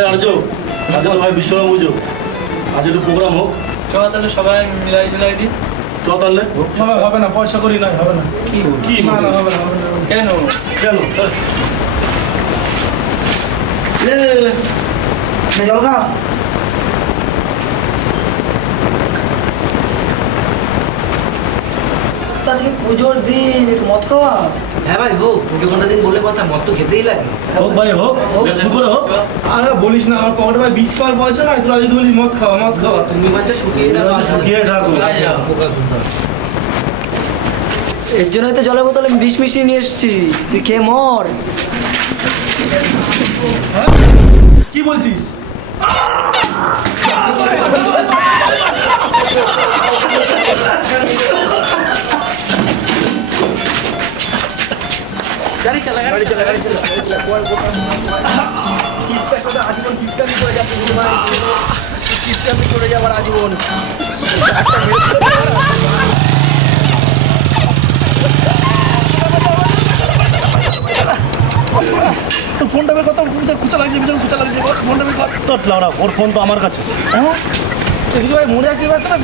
আর্য আজকে তো ভাই বিশ্বকর্মা পুজো, আজ একটু প্রোগ্রাম হোক। চ তাহলে সবাই মিলাই দিলাই দিই। চ তাহলে। হবে না, পয়সা করি নয়, হবে না। কি কি না না, হবে না, হবে না। কেন? কেন? জল খা। পুজোর দিন একটু মদ খাওয়া। হ্যাঁ ভাই হোক, পুজো কোনটা দিন বলে কথা, মদ তো খেতেই লাগে। হোক ভাই হোক, শুরু করে হোক। আরে বলিস না, আমার পকেটে ভাই 20 টাকার পয়সা নাই, তোরা যদি বলিস মদ খাওয়া, মদ খাওয়া। তুমি বাচ্চা শুকিয়ে দাও, শুকিয়ে থাকো। এর জন্যই তো জলের বোতলে 20 মিশিয়ে নিয়ে এসেছি, তুই খেয়ে মর। কি বলছিস? গাড়ি চালা গাড়ি চালা গাড়ি চালা। আজীবন কিপটামি করে যাচ্ছি, কিপটামি করে যাবার আজীবন। তোর ফোনটা বের কত খুচা লাগছে, খুচা লাগছে, ফোনটা বের কর। তো লাউড়া, ওর ফোন তো আমার কাছে। হ্যাঁ দেখি ভাই, মনে রাখতে পারতো না,